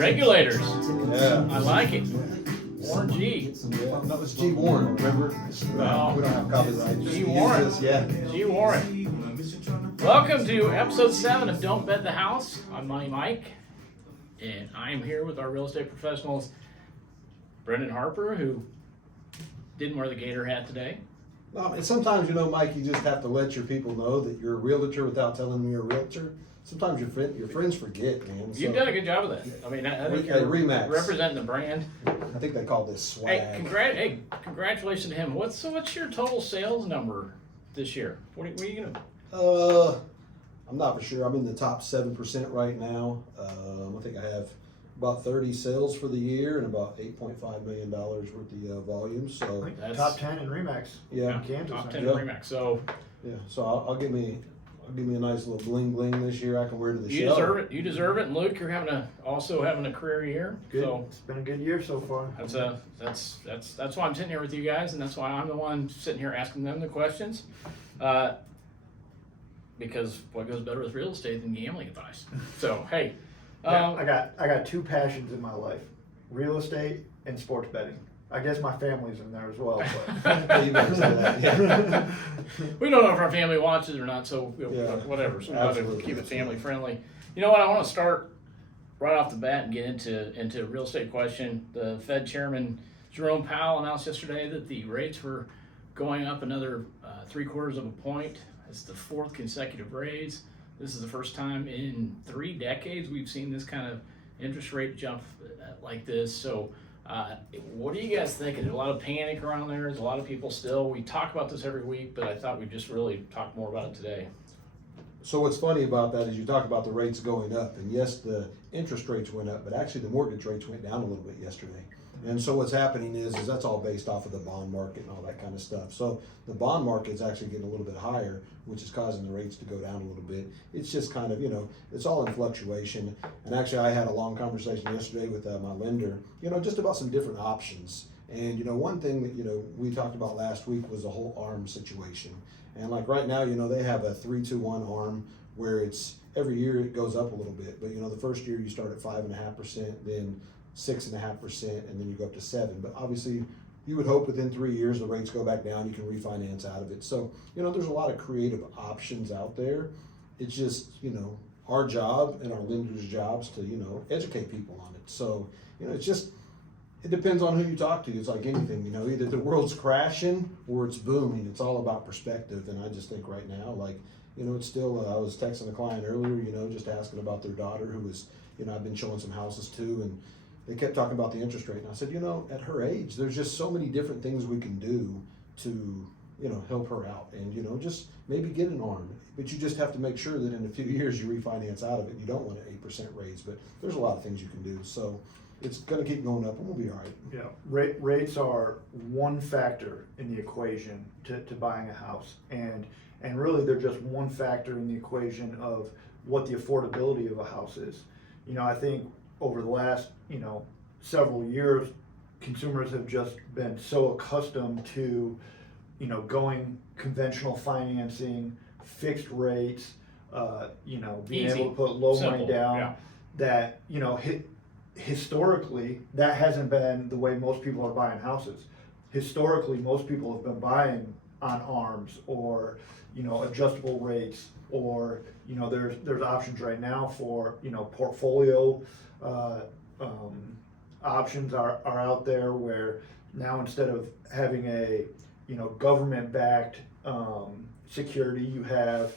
Regulators. Yeah. I like it. Warren G. Yeah. That was G. Warren, remember? No. We don't have copyright. G. Warren. Yeah. G. Warren. Welcome to episode 7 of Don't Bet the House. I'm Money Mike, and I am here with our real estate professionals, Brendan Harper, who didn't wear the Gator hat today. And sometimes, Mike, you just have to let your people know that you're a realtor without telling them you're a realtor. Sometimes your friends forget, man. You've done a good job of that. I mean, I think you're Remax. representing the brand. I think they call this swag. Hey, congratulations to him. What's your total sales number this year? What are you gonna? I'm not for sure. I'm in the top 7% right now. I think I have about 30 sales for the year and about $8.5 million worth of volume. So That's top 10 in Remax. Yeah. In Kansas. top 10 Yeah. Remax. So yeah, so I'll give me a nice little bling bling this year. I can wear to the you show. deserve it. You deserve it. And Luke, you're also having a career year. Good. So It's been a good year so far. that's why I'm sitting here with you guys, and that's why I'm the one sitting here asking them the questions. Because what goes better with real estate than gambling advice? So hey, Yeah, I got two passions in my life: real estate and sports betting. I guess my family's in there as well. But. You better say that, yeah. we don't know if our family watches or not, so Yeah. whatever. So we got to Absolutely. keep it family friendly. You know what? I want to start right off the bat and get into a real estate question. The Fed Chairman Jerome Powell announced yesterday that the rates were going up another 3/4 of a point. It's the 4th consecutive raise. This is the first time in 3 decades we've seen this kind of interest rate jump like this. So. What do you guys think? Is there a lot of panic around there? There's a lot of people still. We talk about this every week, but I thought we'd just really talk more about it today. So what's funny about that is you talk about the rates going up, and yes, the interest rates went up, but actually the mortgage rates went down a little bit yesterday. And so what's happening is that's all based off of the bond market and all that kind of stuff. So the bond market's actually getting a little bit higher, which is causing the rates to go down a little bit. It's just kind of, it's all in fluctuation. And actually I had a long conversation yesterday with my lender, just about some different options. And, one thing that, we talked about last week was the whole ARM situation. And like right now, they have a 3-2-1 ARM where it's every year it goes up a little bit. But, the first year you start at 5.5%, then 6.5%, and then you go up to 7%. But obviously, you would hope within 3 years the rates go back down. You can refinance out of it. So there's a lot of creative options out there. It's just our job and our lenders' jobs to educate people on it. So it depends on who you talk to. It's like anything. Either the world's crashing or it's booming. It's all about perspective. And I just think right now, it's still. I was texting a client earlier. Just asking about their daughter who was. I've been showing some houses too, and they kept talking about the interest rate. And I said, at her age, there's just so many different things we can do to, help her out. And, just maybe get an ARM. But you just have to make sure that in a few years you refinance out of it. You don't want an 8% raise, but there's a lot of things you can do. So it's going to keep going up and we'll be all right. Yeah, rates are one factor in the equation to buying a house. And really they're just one factor in the equation of what the affordability of a house is. I think over the last, several years, consumers have just been so accustomed to, going conventional financing, fixed rates, being Easy. able to put low Simple. money down, Yeah. that, historically, that hasn't been the way most people are buying houses. Historically, most people have been buying on ARMs or, adjustable rates, or, there's options right now for, portfolio, options are out there where now instead of having a, government-backed, security, you have,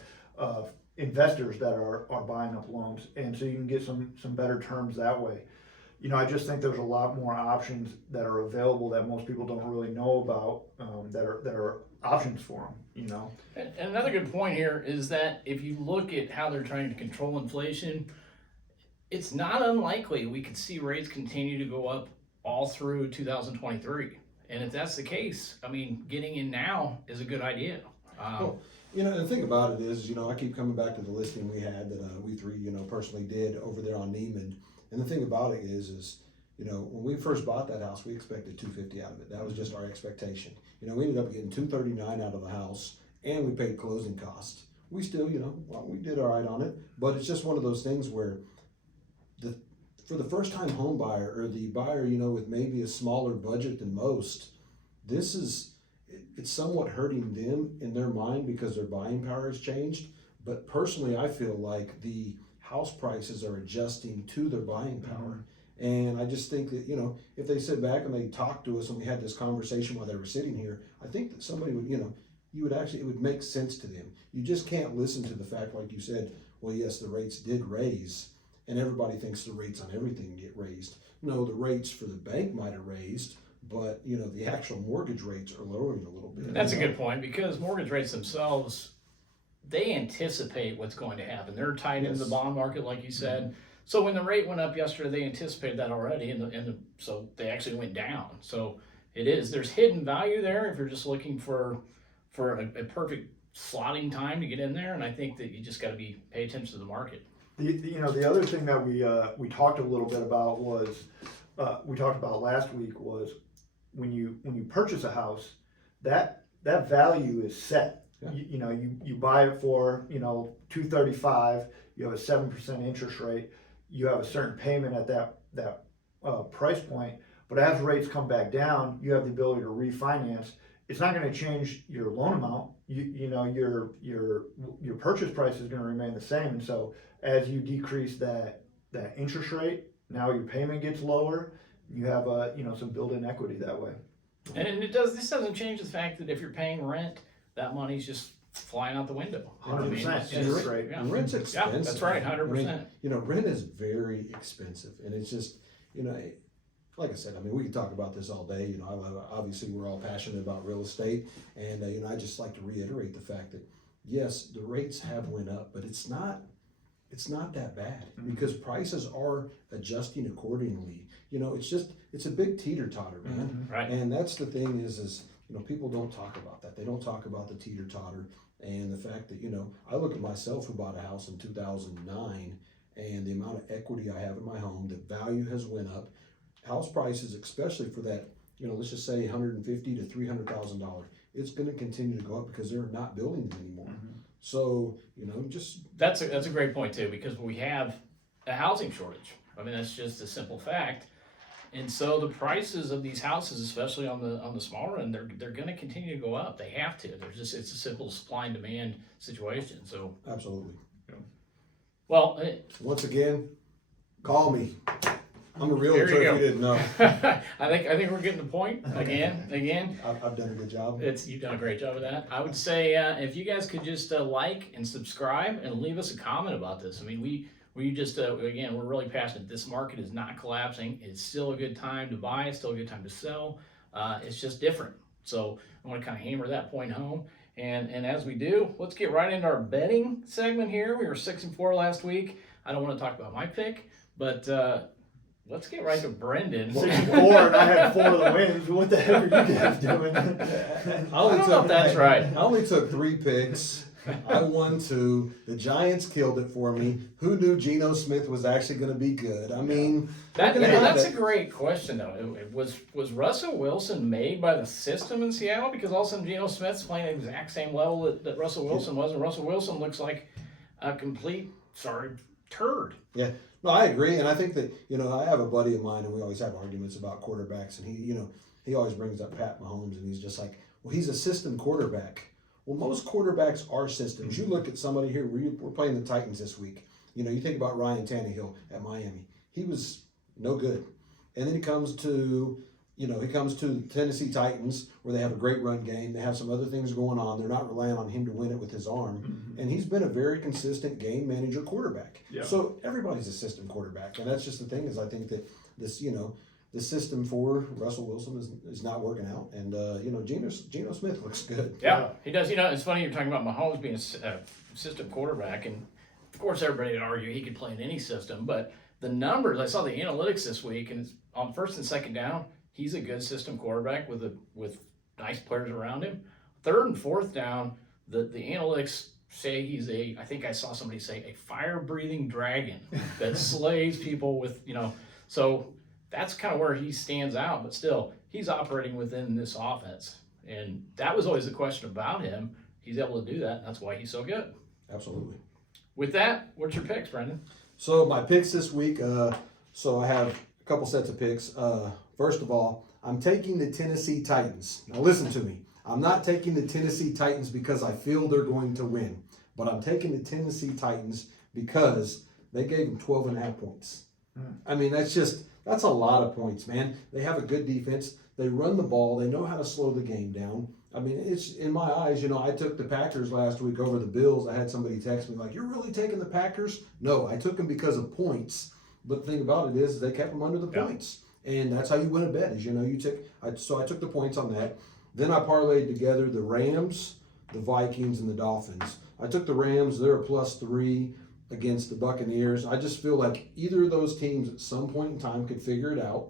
investors that are buying up loans, and so you can get some better terms that way. I just think there's a lot more options that are available that most people don't really know about, that are options for them, And another good point here is that if you look at how they're trying to control inflation, it's not unlikely we could see rates continue to go up all through 2023. And if that's the case, I mean, getting in now is a good idea. Well, the thing about it is, I keep coming back to the listing we had that we three, personally did over there on Neiman. And the thing about it is, when we first bought that house, we expected $250 out of it. That was just our expectation. We ended up getting $239 out of the house, and we paid closing costs. We still, we did all right on it, but it's just one of those things where for the first time home buyer or the buyer, you know, with maybe a smaller budget than most, it's somewhat hurting them in their mind because their buying power has changed. But personally, I feel like the house prices are adjusting to their buying power. And I just think that, you know, if they sit back and they talk to us and we had this conversation while they were sitting here, I think that somebody would, you know, it would make sense to them. You just can't listen to the fact, like you said, well, yes, the rates did raise, and everybody thinks the rates on everything get raised. No, the rates for the bank might have raised, but, you know, the actual mortgage rates are lowering a little bit. That's a good point, because mortgage rates themselves, they anticipate what's going to happen. They're tied into the bond market, like you said. So when the rate went up yesterday, they anticipated that already, so they actually went down. So there's hidden value there if you're just looking for a perfect slotting time to get in there, and I think that you just got to pay attention to the market. The other thing that we talked a little bit about was we talked about last week was when you purchase a house, that value is set. Yeah. You buy it for $235. You have a 7% interest rate. You have a certain payment at that price point. But as rates come back down, you have the ability to refinance. It's not going to change your loan amount. Your purchase price is going to remain the same. And so as you decrease that interest rate, now your payment gets lower. You have some built-in equity that way. And this doesn't change the fact that if you're paying rent, that money's just flying out the window. 100%. It's Right. yeah. Rent's expensive. Yeah, that's right, 100%. I mean, rent is very expensive, and it's just, like I said, I mean, we could talk about this all day. Obviously we're all passionate about real estate, and I just like to reiterate the fact that yes, the rates have went up, but it's not that bad because prices are adjusting accordingly. It's a big teeter-totter, man. Right. And that's the thing is people don't talk about that. They don't talk about the teeter-totter and the fact that, I look at myself who bought a house in 2009 and the amount of equity I have in my home, the value has went up. House prices, especially for that, let's just say $150,000 to $300,000, it's going to continue to go up because they're not building them anymore. So, That's a great point too, because we have a housing shortage. I mean, that's just a simple fact. And so the prices of these houses, especially on the smaller end, they're going to continue to go up. They have to. It's a simple supply and demand situation. So absolutely. Well, once again, call me. I'm a There realtor you if go. you didn't know. I think we're getting the point again. I've done a good job. You've done a great job of that. I would say if you guys could just like and subscribe and leave us a comment about this. I mean, we just again, we're really passionate. This market is not collapsing. It's still a good time to buy. It's still a good time to sell. It's just different. So I want to kind of hammer that point home. And as we do, let's get right into our betting segment here. We were 6-4 last week. I don't want to talk about my pick, but let's get right to Brendan. 6-4, and I had 4 of the wins. What the heck are you guys doing? I don't know if that's right. I only took 3 picks. I won 2. The Giants killed it for me. Who knew Geno Smith was actually going to be good? I mean, that's a great question, though. Was Russell Wilson made by the system in Seattle? Because all of a sudden Geno Smith's playing the exact same level that Russell Wilson was, and Russell Wilson looks like a complete turd. Yeah. No, I agree, and I think that I have a buddy of mine, and we always have arguments about quarterbacks, and he always brings up Pat Mahomes, and he's just like, well, he's a system quarterback. Well, most quarterbacks are systems. You look at somebody here. We're playing the Titans this week. You think about Ryan Tannehill at Miami. He was no good, and then he comes to the Tennessee Titans where they have a great run game. They have some other things going on. They're not relying on him to win it with his arm, and he's been a very consistent game manager quarterback. Yeah. So everybody's a system quarterback, and that's just the thing is I think that this the system for Russell Wilson is not working out, and Geno Smith looks good. Yeah, he does. It's funny you're talking about Mahomes being a system quarterback, and of course everybody would argue he could play in any system. But the numbers, I saw the analytics this week, and it's on first and second down, he's a good system quarterback with nice players around him. Third and fourth down, the analytics say he's I think I saw somebody say a fire-breathing dragon that slays people with so. That's kind of where he stands out, but still, he's operating within this offense. And that was always the question about him. He's able to do that, and that's why he's so good. Absolutely. With that, what's your picks, Brendan? So my picks this week, So I have a couple sets of picks. First of all, I'm taking the Tennessee Titans. Now listen to me. I'm not taking the Tennessee Titans because I feel they're going to win, but I'm taking the Tennessee Titans because they gave them 12.5 points. I mean, that's a lot of points, man. They have a good defense. They run the ball. They know how to slow the game down. I mean, it's in my eyes, I took the Packers last week over the Bills. I had somebody text me like, "You're really taking the Packers?" No, I took them because of points. But the thing about it is they kept them under the points. And that's how you win a bet is, so I took the points on that. Then I parlayed together the Rams, the Vikings, and the Dolphins. I took the Rams. They're a +3 against the Buccaneers. I just feel like either of those teams at some point in time could figure it out.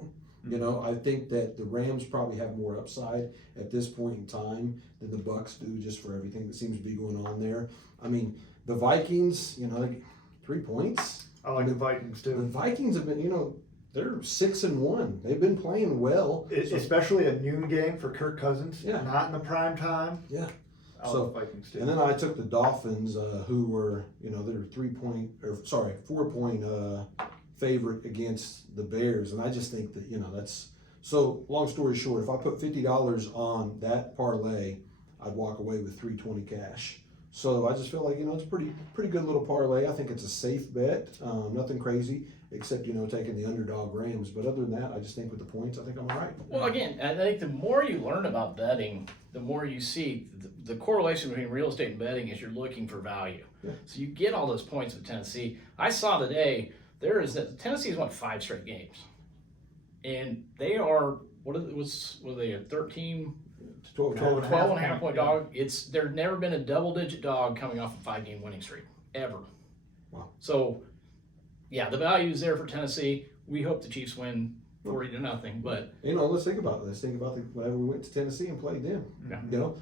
I think that the Rams probably have more upside at this point in time than the Bucs do, just for everything that seems to be going on there. I mean, the Vikings, 3 points. I like the Vikings The too. Vikings have been, they're 6-1. They've been playing well. Especially a noon game for Kirk Cousins, Yeah. not in the prime time. Yeah. I So- like the Vikings too. And then I took the Dolphins, who were, they're 4-point favorite against the Bears. And I just think that, that's so. Long story short, if I put $50 on that parlay, I'd walk away with $320 cash. So I just feel like it's a pretty good little parlay. I think it's a safe bet, nothing crazy except taking the underdog Rams. But other than that, I just think with the points, I think I'm all right. Well, again, I think the more you learn about betting, the more you see the correlation between real estate and betting is you're looking for value. Yeah. So you get all those points with Tennessee. I saw today Tennessee's won 5 straight games, and they are were they a 13, 12.5 point dog? There's never been a double-digit dog coming off a 5-game winning streak ever. Wow. So, yeah, the value is there for Tennessee. We hope the Chiefs win 40-0, but Let's think about it. Let's think about whenever we went to Tennessee and played them. Yeah.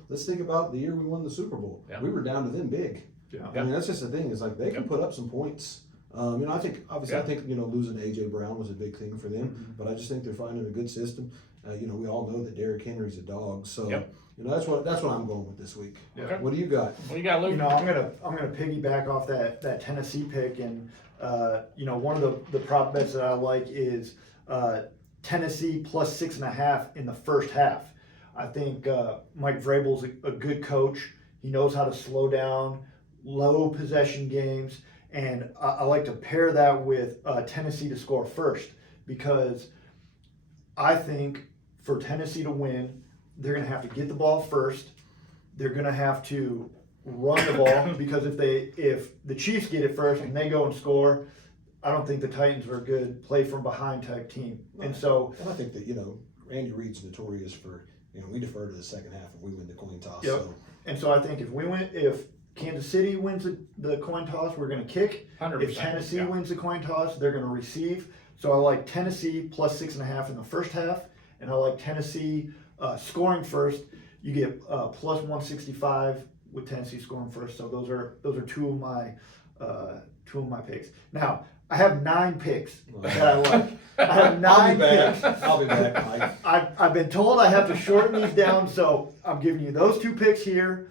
Let's think about the year we won the Super Bowl. Yeah. We were down to them big. Yeah. I mean, that's just the thing. Is like they can put up some points. I think obviously Yeah. I think losing AJ Brown was a big thing for them, but I just think they're finding a good system. We all know that Derrick Henry's a dog, so Yep. that's what I'm going with this week. Okay. What do you got? what do you got, Luke? I'm gonna piggyback off that Tennessee pick, and one of the prop bets that I like is Tennessee +6.5 in the first half. I think Mike Vrabel's a good coach. He knows how to slow down low possession games, and I like to pair that with Tennessee to score first, because I think for Tennessee to win, they're going to have to get the ball first. They're going to have to run the ball because if the Chiefs get it first and they go and score, I don't think the Titans are a good play from behind type team. And so, And I think that Randy Reed's notorious for we defer to the second half if we win the coin toss. Yep. So and so I think if Kansas City wins the coin toss, we're going to kick. 100%. If Tennessee yeah. wins the coin toss, they're going to receive. So I like Tennessee +6.5 in the first half, and I like Tennessee scoring first. You get +165 with Tennessee scoring first. So those are two of my picks. Now I have 9 picks that I like. I have 9 picks. I'll be back, Mike. I've been told I have to shorten these down, so I'm giving you those 2 picks here.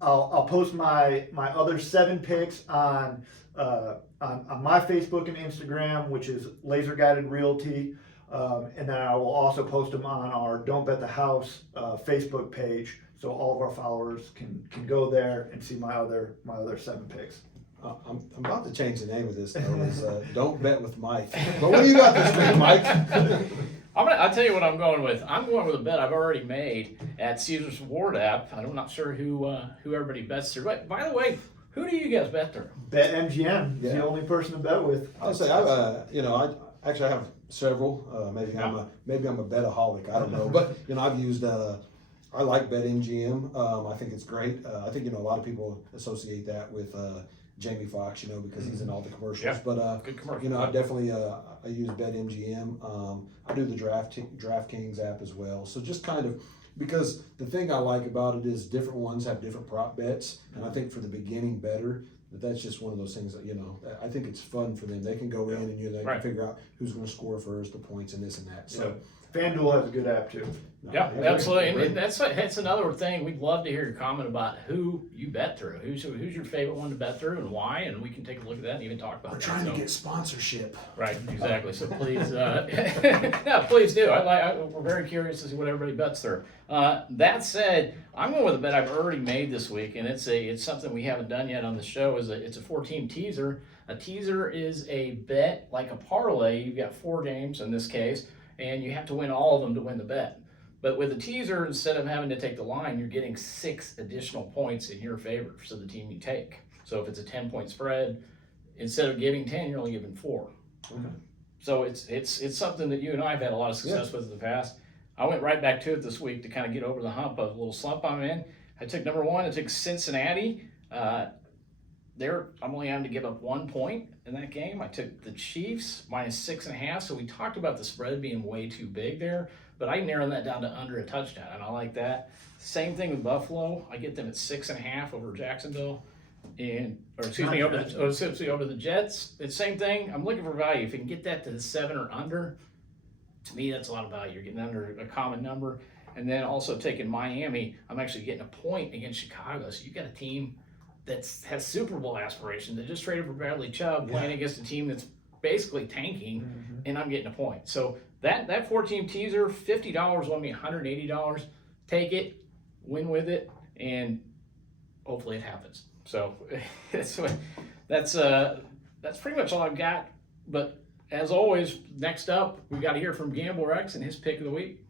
I'll post my other 7 picks on my Facebook and Instagram, which is Laser Guided Realty, and then I will also post them on our Don't Bet the House Facebook page, so all of our followers can go there and see my other 7 picks. I'm about to change the name of this though. Is Don't Bet with Mike. But what do you got this week, Mike? I'll tell you what I'm going with. I'm going with a bet I've already made at Caesar's Reward app. I'm not sure who everybody bets through. But by the way, who do you guys bet through? BetMGM is Yeah. the only person to bet with. I'll say I actually have several. Maybe I'm a betaholic. I don't know, but I've used. I like BetMGM. I think it's great. I think a lot of people associate that with Jamie Foxx, because he's in all the commercials. Yeah. But Good commercial. I definitely I use BetMGM. I do the DraftKings app as well. So just kind of because the thing I like about it is different ones have different prop bets, and I think for the beginning better, that's just one of those things that, I think it's fun for them. They can go in and they Right. can figure out who's going to score first, the points, and this and that. So, FanDuel has a good app too. Yeah, I agree. absolutely. Agree. And that's another thing. We'd love to hear your comment about who you bet through. Who's your favorite one to bet through and why? And we can take a look at that and even talk about We're that. trying to So- get sponsorship. Right, exactly. So please, yeah, please do. We're very curious to see what everybody bets through. That said, I'm going with a bet I've already made this week, and it's something we haven't done yet on the show. It's a 4-team teaser. A teaser is a bet like a parlay. You've got 4 games in this case, and you have to win all of them to win the bet. But with a teaser, instead of having to take the line, you're getting 6 additional points in your favor for the team you take. So if it's a 10-point spread, instead of giving 10, you're only giving 4. Okay. So it's something that you and I have had a lot of success with in the past. I went right back to it this week to kind of get over the hump of a little slump I'm in. I took number 1. I took Cincinnati. I'm only having to give up 1 point in that game. I took the Chiefs -6.5. So we talked about the spread being way too big there, but I narrowed that down to under a touchdown, and I like that. Same thing with Buffalo. I get them at 6.5 over Jacksonville. Over the Jets. It's same thing. I'm looking for value. If you can get that to the 7 or under, to me that's a lot of value. You're getting under a common number. And then also taking Miami, I'm actually getting a point against Chicago. So you got a team that has Super Bowl aspirations. They just traded for Bradley Chubb playing against a team that's basically tanking, and I'm getting a point. So that 4-team teaser, $50 won me $180. Take it, win with it, and hopefully it happens. So that's pretty much all I've got. But as always, next up, we got to hear from GamblerX and his pick of the week.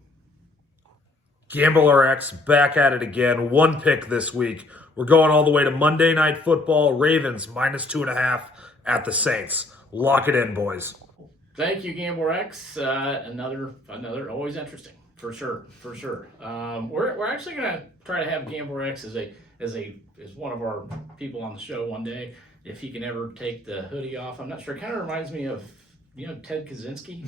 GamblerX back at it again. 1 pick this week. We're going all the way to Monday Night Football. Ravens -2.5 at the Saints. Lock it in, boys. Thank you, GamblerX. Another always interesting for sure. We're actually gonna try to have GamblerX as one of our people on the show one day, if he can ever take the hoodie off. I'm not sure. It kind of reminds me of Ted Kaczynski.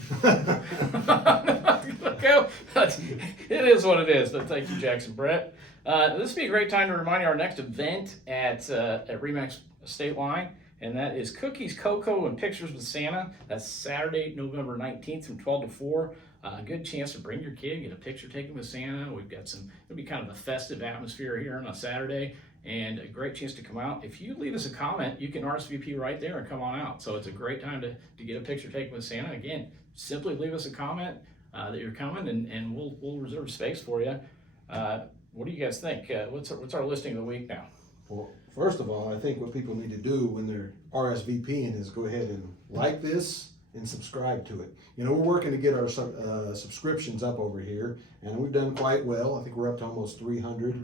It is what it is. But thank you, Jackson Brett. This would be a great time to remind you our next event at Remax State Line. And that is Cookies, Cocoa, and Pictures with Santa. That's Saturday, November 19th from 12 to 4. A good chance to bring your kid, get a picture taken with Santa. We've got it'll be kind of a festive atmosphere here on a Saturday, and a great chance to come out. If you leave us a comment, you can RSVP right there and come on out. So it's a great time to get a picture taken with Santa. Again, simply leave us a comment that you're coming, and we'll reserve space for you. What do you guys think? What's our listing of the week now? Well, first of all, I think what people need to do when they're RSVPing is go ahead and like this and subscribe to it. We're working to get our subscriptions up over here, and we've done quite well. I think we're up to almost 300.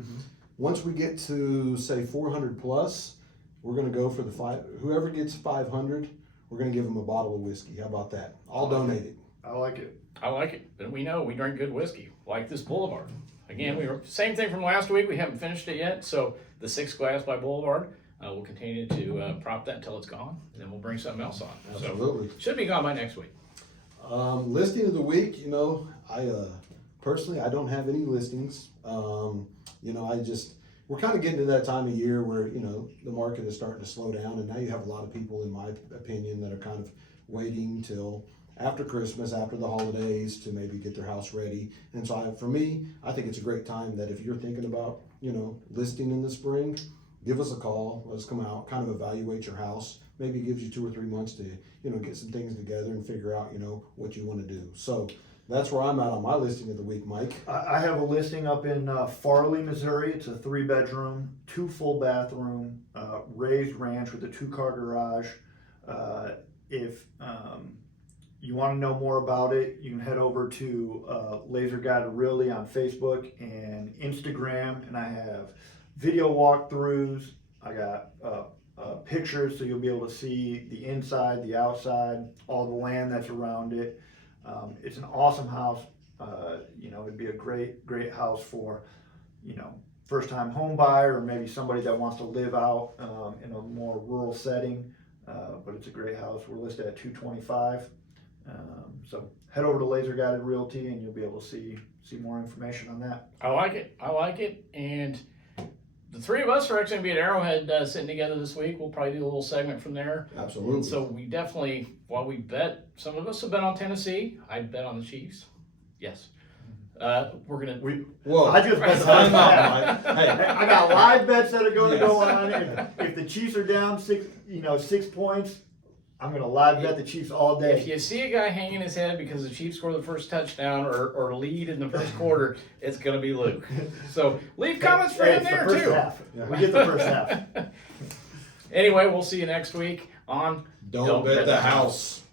Once we get to, say, 400 plus, we're going to go for whoever gets 500, we're going to give them a bottle of whiskey. How about that? I'll donate it. I like it. I like it. And we know we drink good whiskey, like this Boulevard. Again, same thing from last week. We haven't finished it yet. So the 6 glass by Boulevard, we'll continue to prop that until it's gone. And then we'll bring something else on. Absolutely. So should be gone by next week. Listing of the week, I personally, I don't have any listings. We're kind of getting to that time of year where, the market is starting to slow down, and now you have a lot of people, in my opinion, that are kind of waiting till after Christmas, after the holidays, to maybe get their house ready. And so for me, I think it's a great time that if you're thinking about, listing in the spring, give us a call, let us come out, kind of evaluate your house. Maybe it gives you 2 or 3 months to, get some things together and figure out, what you want to do. So that's where I'm at on my listing of the week, Mike. I have a listing up in Farley, Missouri. It's a 3-bedroom, 2 full bathroom, raised ranch with a 2-car garage. If you want to know more about it, you can head over to Laser Guided Realty on Facebook and Instagram, and I have video walkthroughs. I got pictures, so you'll be able to see the inside, the outside, all the land that's around it. It's an awesome house. It'd be a great house for, first-time home buyer, or maybe somebody that wants to live out in a more rural setting. But it's a great house. We're listed at $225. So head over to Laser Guided Realty, and you'll be able to see more information on that. I like it. And the the three of us are actually going to be at Arrowhead sitting together this week. We'll probably do a little segment from there. Absolutely. So we definitely, while we bet, some of us have bet on Tennessee. I'd bet on the Chiefs. Yes. We're going to. Well, I just bet the time first out, half. Mike. Hey, I got live bets that are going to Yes. go on. If the Chiefs are down 6 points, I'm going to live bet the Chiefs all If day. you see a guy hanging his head because the Chiefs score the first touchdown or lead in the first quarter, it's going to be Luke. So leave comments for Hey, him it's the there first too. half. We get the first half. Anyway, we'll see you next week on don't bet the house.